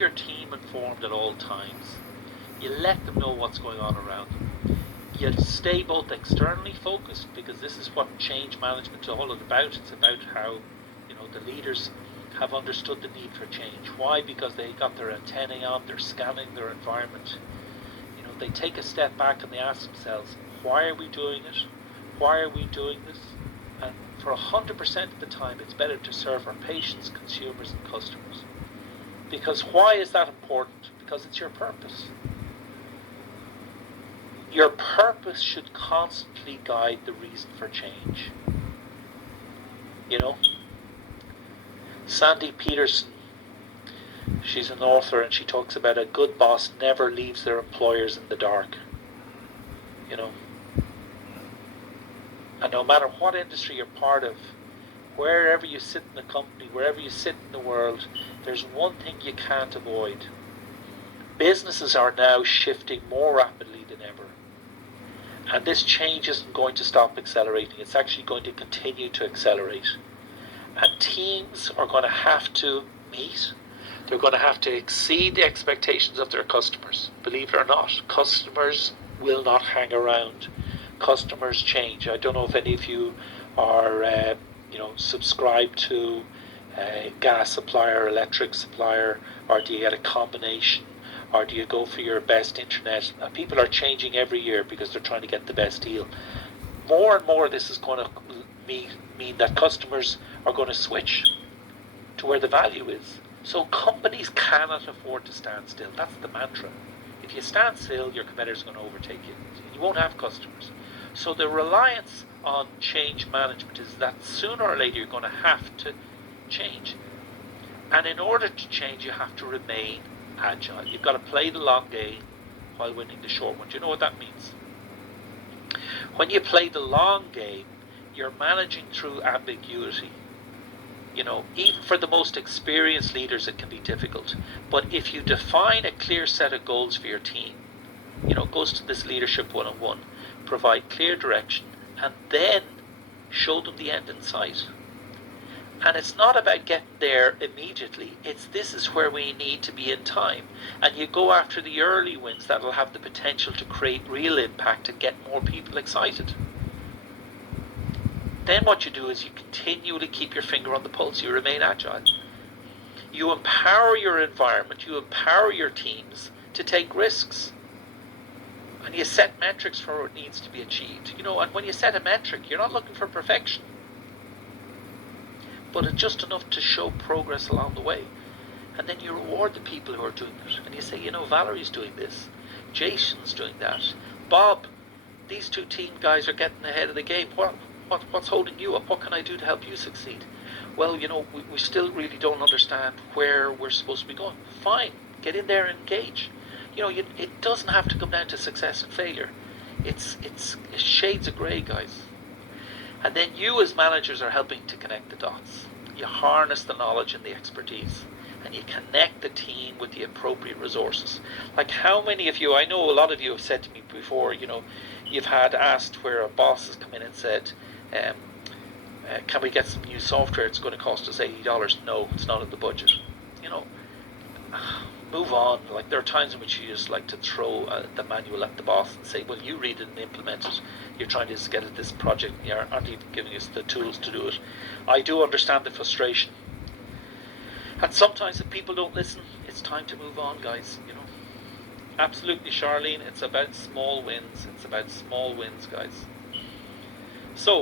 your team informed at all times. You let them know what's going on around them. You stay both externally focused, because this is what change management is all about. It's about how, the leaders have understood the need for change. Why? Because they got their antennae on, they're scanning their environment. They take a step back and they ask themselves, why are we doing it? Why are we doing this? And for 100% of the time, it's better to serve our patients, consumers, and customers. Because why is that important? Because it's your purpose. Your purpose should constantly guide the reason for change. Sandy Peterson, she's an author, and she talks about a good boss never leaves their employers in the dark. And no matter what industry you're part of, wherever you sit in the company, wherever you sit in the world, there's one thing you can't avoid. Businesses are now shifting more rapidly than ever. And this change isn't going to stop accelerating. It's actually going to continue to accelerate. And teams are going to have to meet. They're going to have to exceed the expectations of their customers. Believe it or not, customers will not hang around. Customers change. I don't know if any of you are, subscribed to a gas supplier, electric supplier, or do you get a combination, or do you go for your best internet? People are changing every year because they're trying to get the best deal. More and more, this is going to mean that customers are going to switch to where the value is. So companies cannot afford to stand still. That's the mantra. If you stand still, your competitors are going to overtake you. You won't have customers. So the reliance on change management is that sooner or later you're going to have to change. And in order to change, you have to remain agile. You've got to play the long game while winning the short one. Do you know what that means? When you play the long game, you're managing through ambiguity. Even for the most experienced leaders, it can be difficult. But if you define a clear set of goals for your team, it goes to this leadership 101, provide clear direction, and then show them the end in sight. And it's not about getting there immediately. This is where we need to be in time. And you go after the early wins that will have the potential to create real impact and get more people excited. Then what you do is you continually keep your finger on the pulse. You remain agile. You empower your environment. You empower your teams to take risks. And you set metrics for what needs to be achieved. And when you set a metric, you're not looking for perfection. But it's just enough to show progress along the way. And then you reward the people who are doing it. And you say, Valerie's doing this. Jason's doing that. Bob, these two team guys are getting ahead of the game. What's holding you up? What can I do to help you succeed? Well, we still really don't understand where we're supposed to be going. Fine, get in there and engage. It doesn't have to come down to success and failure. It's shades of grey, guys. And then you as managers are helping to connect the dots. You harness the knowledge and the expertise, and you connect the team with the appropriate resources. Like how many of you, I know a lot of you have said to me before, you've had asked where a boss has come in and said, can we get some new software? It's going to cost us $80. No, it's not in the budget. Move on. Like there are times in which you just like to throw the manual at the boss and say, well, you read it and implement it. You're trying to just get at this project and you aren't even giving us the tools to do it. I do understand the frustration. And sometimes if people don't listen, it's time to move on, guys. Absolutely, Charlene, it's about small wins. It's about small wins, guys. So,